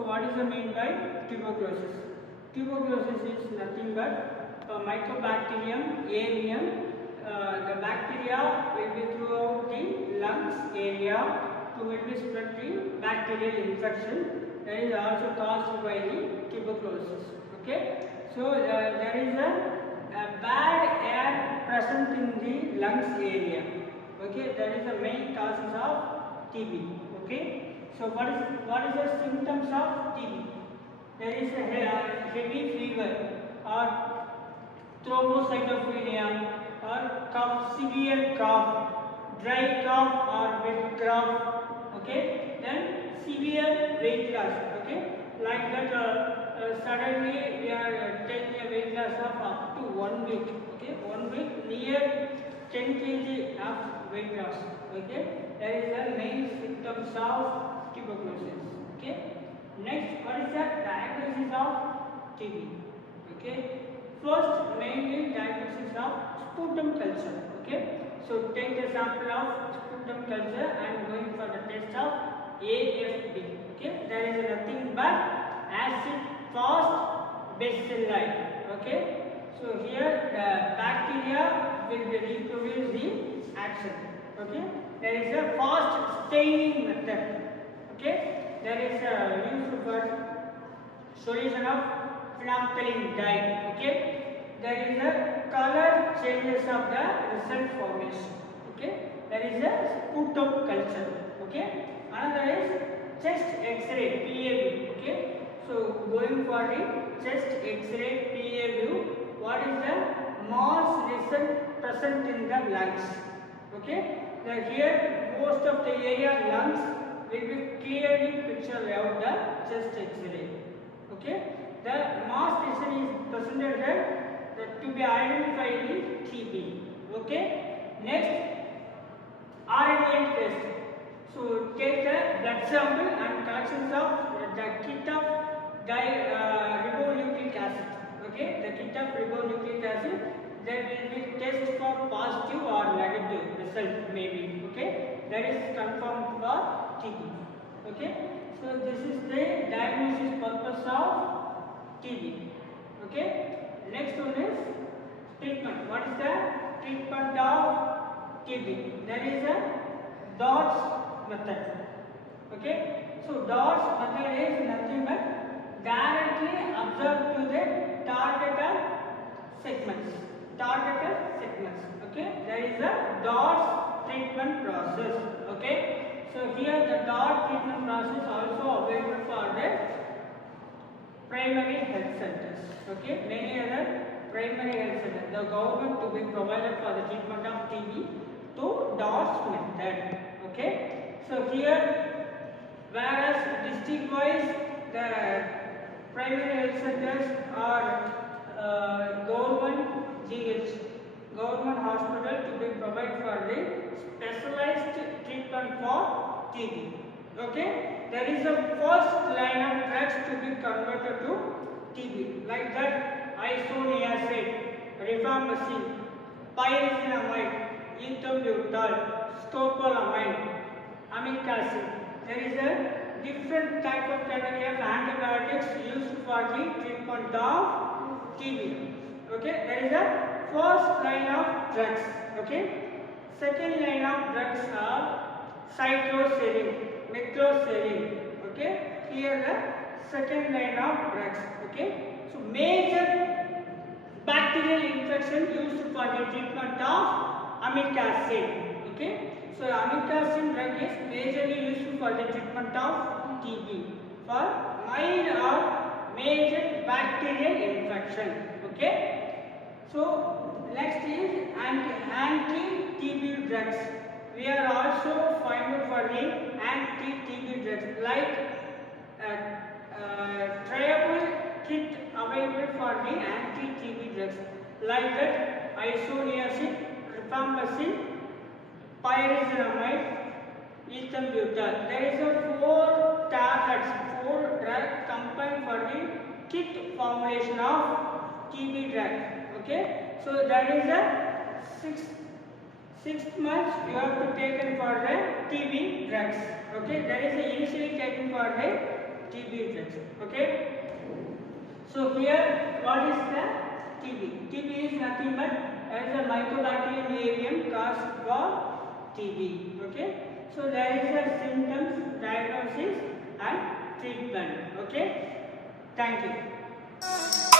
So what is the mean by tuberculosis? Tuberculosis is nothing but a mycobacterium aerium. The bacteria will be throughout the lungs area to will be spread the bacterial infection. That is also caused by the tuberculosis. Okay. So there is a bad air present in the lungs area. Okay. That is the main causes of TB. Okay. So what is the symptoms of TB? There is a heavy fever or thrombocytopenia or cough, severe cough, dry cough or wet cough. Okay. Then severe weight loss. Okay. Like that suddenly we are taking a weight loss of up to 1 week. Okay. 1 week near 10 kg of weight loss. Okay. That is the main symptoms of tuberculosis. Okay. Next, what is the diagnosis of TB? Okay. First, mainly diagnosis of sputum culture. Okay. So take the sample of sputum culture and going for the test of AFB. Okay. There is nothing but acid fast bacilli. Okay. So here the bacteria will reproduce the action. Okay. There is a fast staining method. Okay. That is used for solution of phenolphthalein dye. Okay. There is a color changes of the result formation. Okay. There is a sputum culture. Okay. Another is chest X-ray PA. Okay. So going for the chest X-ray PA, what is the mass result present in the lungs? Okay. Here most of the area lungs will be clearly pictured out the chest X-ray. Okay. The mass region is presented here to be identified in TB. Okay. Next, RNA test. So take the blood sample and collections of the kit of ribonucleic acid. Okay. The kit of ribonucleic acid. There will be test for positive or negative result maybe. Okay. That is confirmed for TB. Okay. So this is the diagnosis purpose of TB. Okay. Next one is treatment. What is the treatment of TB? There is a DOTS method. Okay. So DOTS method is nothing but directly observed to the targeted segments. Okay. There is a DOTS treatment process. Okay. So here the DOT treatment process also available for the primary health centers. Okay, many other primary health centers. The government to be provided for the treatment of TB to DOTS method. Okay, so here whereas district wise the primary health centers are government GH, government hospital to be provided for the specialized treatment for TB. Okay, there is a first line of drugs to be converted to TB, like that isoniazid, rifampicin, pyrazinamide, ethambutol, scopolamide, amikacin. There is a different type of category of antibiotics used for the treatment of TB. Okay, there is a first line of drugs. Okay. Second line of drugs are cycloserine, methicillin. Okay, here the second line of drugs. Okay, so major bacterial infection used for the treatment of amikacin. Okay, so amikacin drug is majorly used for the treatment of TB for mild or major bacterial infection. Okay, so next is anti-TB drugs. We are also finding for the anti-TB drugs like triable kit available for the anti-TB drugs like that isoniazid, rifampicin, pyrazinamide, ethambutol. There is a 4 tablets, 4 drugs combined for the kit formulation of TB drug. Okay. So there is a 6 months you have to take for the TB drugs. Okay, that is initially taken for the TB infection. Okay. So here, what is the TB? TB is nothing but as a mycobacterium avium cause for TB. Okay. So there is a symptoms, diagnosis and treatment. Okay. Thank you.